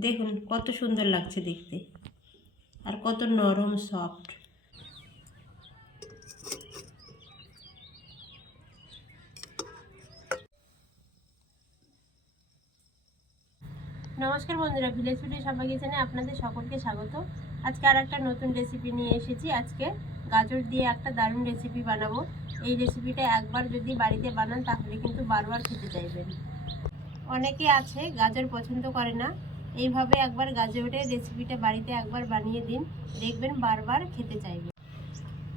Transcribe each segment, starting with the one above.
দেখুন কত সুন্দর লাগছে দেখতে। আর কত নরম সফট নমস্কার বন্ধুরা, ভিলেজ ফুডে সবাই কিচেনে আপনাদের সকলকে স্বাগত। আজকে আর একটা নতুন রেসিপি নিয়ে এসেছি। আজকে গাজর দিয়ে একটা দারুণ রেসিপি বানাবো। এই রেসিপিটা একবার যদি বাড়িতে বানান, তাহলে কিন্তু বারবার খেতে চাইবেন। অনেকে আছে গাজর পছন্দ করে না এইভাবে একবার গাজরের রেসিপিটা বাড়িতে একবার বানিয়ে দিন। দেখবেন বারবার খেতে চাইবে।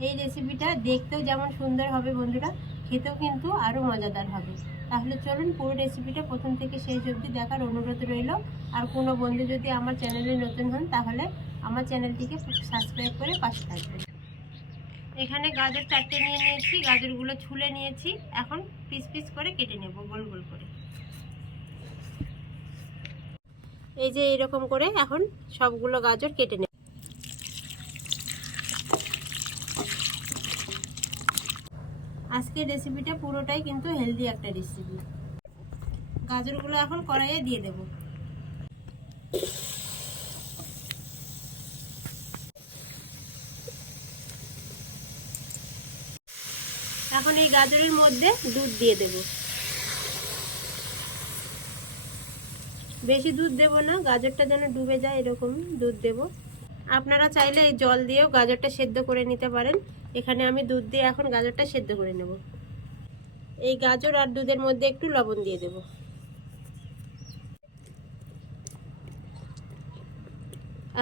এই রেসিপিটা দেখতেও যেমন সুন্দর হবে বন্ধুরা, খেতেও কিন্তু আরও মজাদার হবে। তাহলে চলুন পুরো রেসিপিটা প্রথম থেকে শেষ অবধি দেখার অনুরোধ রইল। আর কোনো বন্ধু যদি আমার চ্যানেলে নতুন হন, তাহলে আমার চ্যানেলটিকে সাবস্ক্রাইব করে পাশে থাকবেন। এখানে গাজর চারটে নিয়ে নিয়েছি, গাজরগুলো ছুলে নিয়েছি। এখন পিস পিস করে কেটে নেব গোল গোল করে। এই যে এরকম করে এখন সবগুলো গাজর কেটে নেব। আজকের রেসিপিটা পুরোটাই কিন্তু হেলদি একটা রেসিপি গাজরগুলো এখন কড়াইয়ে দিয়ে দেব। এখন এই গাজরের মধ্যে দুধ দিয়ে দেব। বেশি দুধ দেব না, গাজরটা যেন ডুবে যায় এরকম দুধ দেব। আপনারা চাইলে এই জল দিয়েও গাজরটা সেদ্ধ করে নিতে পারেন। এখানে আমি দুধ দিয়ে এখন গাজরটা সেদ্ধ করে নেব। এই গাজর আর দুধের মধ্যে একটু লবণ দিয়ে দেব।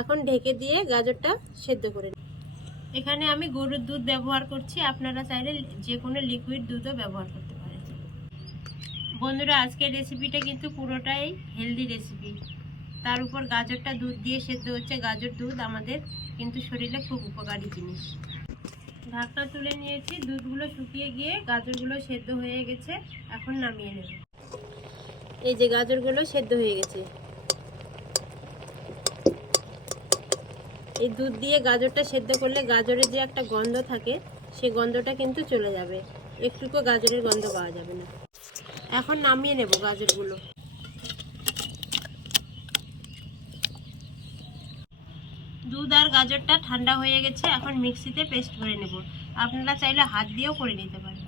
এখন ঢেকে দিয়ে গাজরটা সেদ্ধ করে নেব। এখানে আমি গরুর দুধ ব্যবহার করছি, আপনারা চাইলে যে কোনো লিকুইড দুধও ব্যবহার করতে বন্ধুরা, আজকের রেসিপিটা কিন্তু পুরোটাই হেলদি রেসিপি তার উপর গাজরটা দুধ দিয়ে সেদ্ধ হচ্ছে। গাজর দুধ আমাদের কিন্তু শরীরে খুব উপকারী জিনিস। ঢাকনা তুলে নিয়েছি। দুধগুলো শুকিয়ে গিয়ে গাজরগুলো সেদ্ধ হয়ে গেছে। এখন নামিয়ে নেব। এই যে গাজরগুলো সেদ্ধ হয়ে গেছে। এই দুধ দিয়ে গাজরটা সেদ্ধ করলে গাজরের যে একটা গন্ধ থাকে সেই গন্ধটা কিন্তু চলে যাবে। একটুকু গাজরের গন্ধ পাওয়া যাবে না। এখন নামিয়ে নেব গাজরগুলো। দুধ আর গাজরটা ঠান্ডা হয়ে গেছে, এখন মিক্সিতে পেস্ট করে নেব। আপনারা চাইলে হাত দিয়েও করে নিতে পারেন।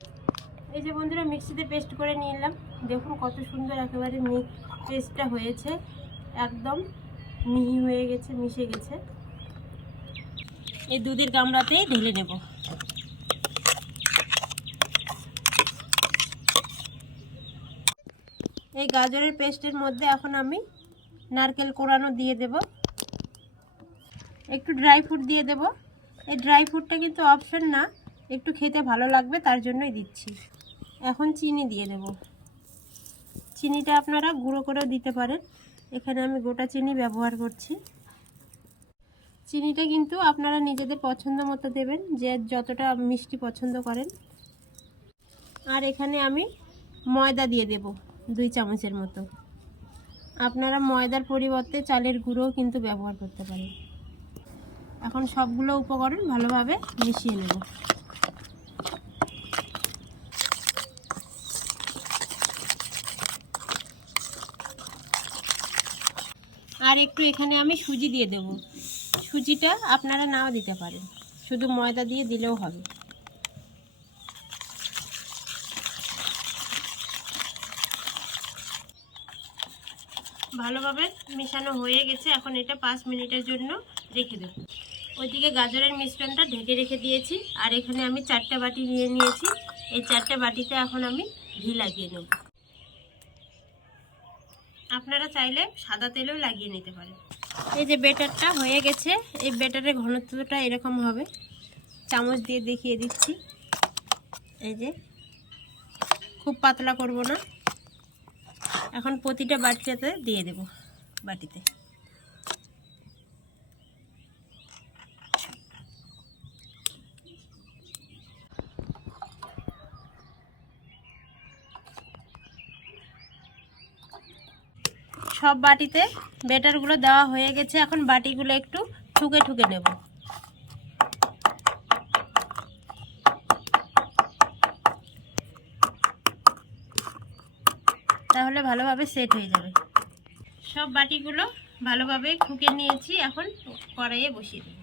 এই যে বন্ধুরা, মিক্সিতে পেস্ট করে নিলাম দেখুন কত সুন্দর একেবারে পেস্টটা হয়েছে। একদম মিহি হয়ে গেছে, মিশে গেছে। এই দুধের গামলাতেই ঢেলে নেব। এই গাজরের পেস্টের মধ্যে এখন আমি নারকেল কোড়ানো দিয়ে দেব। একটু ড্রাই ফ্রুট দিয়ে দেব। এই ড্রাই ফ্রুটটা কিন্তু অপশন না, একটু খেতে ভালো লাগবে, তার জন্যই দিচ্ছি। এখন চিনি দিয়ে দেব। চিনিটা আপনারা গুঁড়ো করেও দিতে পারেন। এখানে আমি গোটা চিনি ব্যবহার করছি। চিনিটা কিন্তু আপনারা নিজেদের পছন্দ মতো দেবেন, যে যতটা মিষ্টি পছন্দ করেন। আর এখানে আমি ময়দা দিয়ে দেব। দুই চামচের মতো। আপনারা ময়দার পরিবর্তে চালের গুঁড়োও কিন্তু ব্যবহার করতে পারেন। এখন সবগুলো উপকরণ ভালোভাবে মিশিয়ে নেব। আর একটু এখানে আমি সুজি দিয়ে দেব। সুজিটা আপনারা নাও দিতে পারেন। শুধু ময়দা দিয়ে দিলেও হবে। ভালোভাবে মেশানো হয়ে গেছে। এখন এটা পাঁচ মিনিটের জন্য রেখে দেবো। ওইদিকে গাজরের মিশ্রণটা ঢেকে রেখে দিয়েছি। আর এখানে আমি চারটে বাটি নিয়ে নিয়েছি। এই চারটে বাটিতে এখন আমি ঘি লাগিয়ে নেব। আপনারা চাইলে সাদা তেলেও লাগিয়ে নিতে পারেন। এই যে বেটারটা হয়ে গেছে। এই বেটারের ঘনত্বটা এরকম হবে। চামচ দিয়ে দেখিয়ে দিচ্ছি। এই যে খুব পাতলা করব না। এখন প্রতিটা বাটিতে দিয়ে দেব, বাটিতে। সব বাটিতে বেটারগুলো দেওয়া হয়ে গেছে, এখন বাটিগুলো একটু ঠুকে ঠুকে নেব। তাহলে ভালোভাবে সেট হয়ে যাবে। সব বাটিগুলো ভালোভাবে খুকে নিয়েছি, এখন কড়াইয়ে বসিয়ে দেবো।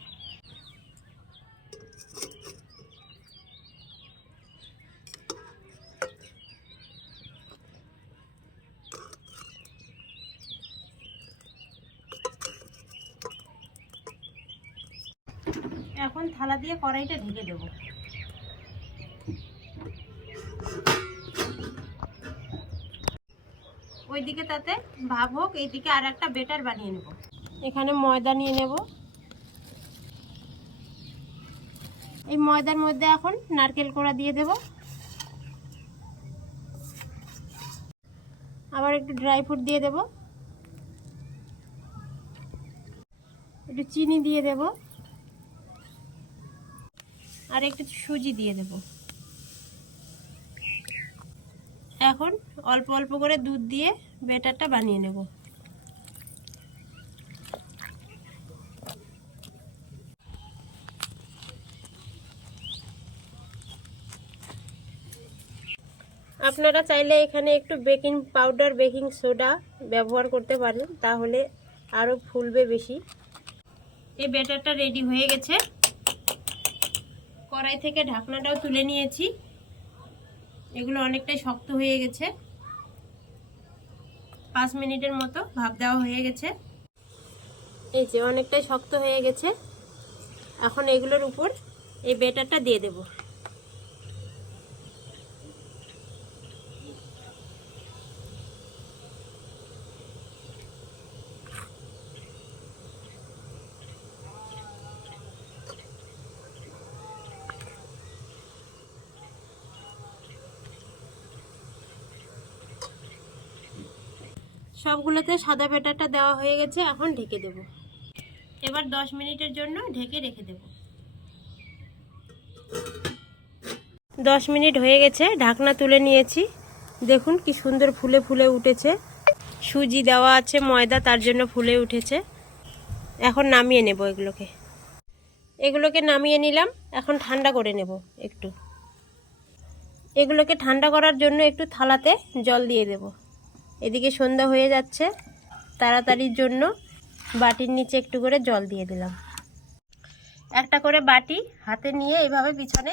এখন থালা দিয়ে কড়াইটা ঢেকে দেবো। ওইদিকে তাতে ভাব হোক, এইদিকে আর একটা বেটার বানিয়ে নেব। এখানে ময়দা নিয়ে নেব। এই ময়দার মধ্যে এখন নারকেল কোড়া দিয়ে দেব। আবার একটু ড্রাই ফ্রুট দিয়ে দেব। একটু চিনি দিয়ে দেব। আর একটু সুজি দিয়ে দেব। এখন অল্প অল্প করে দুধ দিয়ে বেটারটা বানিয়ে নেব। আপনারা চাইলে এখানে একটু বেকিং পাউডার, বেকিং সোডা ব্যবহার করতে পারেন, তাহলে আরও ফুলবে বেশি। এই ব্যাটারটা রেডি হয়ে গেছে। কড়াই থেকে ঢাকনাটাও তুলে নিয়েছি। এগুলো অনেকটাই শক্ত হয়ে গেছে। পাঁচ মিনিটের মতো ভাপ দেওয়া হয়ে গেছে। এই যে অনেকটাই শক্ত হয়ে গেছে। এখন এগুলোর উপর এই বেটারটা দিয়ে দেব। সবগুলোতে সাদা বেটারটা দেওয়া হয়ে গেছে, এখন ঢেকে দেব। এবার দশ মিনিটের জন্য ঢেকে রেখে দেব। দশ মিনিট হয়ে গেছে, ঢাকনা তুলে নিয়েছি। দেখুন কি সুন্দর ফুলে ফুলে উঠেছে। সুজি দেওয়া আছে, ময়দা তার জন্য ফুলে উঠেছে। এখন নামিয়ে নেব এগুলোকে। এগুলোকে নামিয়ে নিলাম, এখন ঠান্ডা করে নেব একটু। এগুলোকে ঠান্ডা করার জন্য একটু থালাতে জল দিয়ে দেবো। এদিকে সন্ধ্যা হয়ে যাচ্ছে। তাড়াতাড়ির জন্য বাটির নিচে একটু করে জল দিয়ে দিলাম। একটা করে বাটি হাতে নিয়ে এইভাবে পিছনে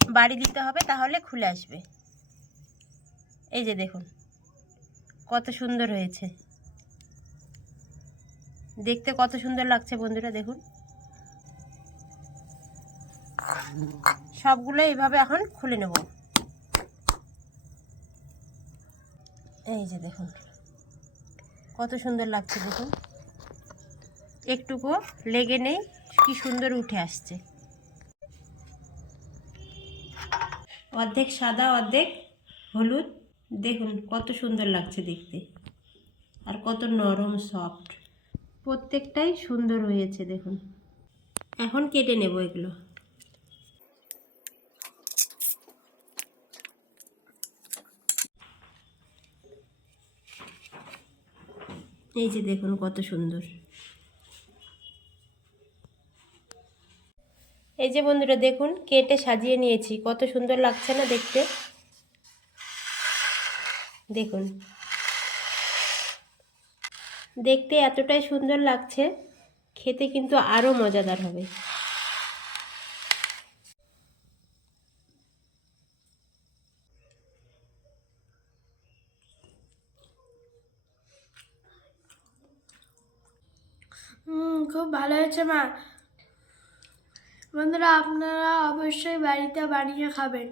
বাড়ি দিতে হবে, তাহলে খুলে আসবে। এই যে দেখুন, কত সুন্দর হয়েছে। দেখতে কত সুন্দর লাগছে বন্ধুরা, দেখুন। সবগুলো এইভাবে এখন খুলে নেব। এই যে দেখুন। কত সুন্দর লাগছে দেখুন। একটুকু লেগে নেই, কি সুন্দর উঠে আসছে। অর্ধেক সাদা, অর্ধেক হলুদ। দেখুন, কত সুন্দর লাগছে দেখতে। আর কত নরম সফট প্রত্যেকটাই সুন্দর হয়েছে দেখুন। এখন কেটে নেব এগুলো। এই যে দেখুন কত সুন্দর। এই যে বন্ধুরা দেখুন, কেটে সাজিয়ে নিয়েছি। কত সুন্দর লাগছে না দেখতে? দেখুন। দেখতে এতটাই সুন্দর লাগছে, খেতে কিন্তু আরও মজাদার হবে। খুব ভালো হয়েছে মা। বন্ধুরা আপনারা অবশ্যই বাড়িতে বানিয়ে খাবেন।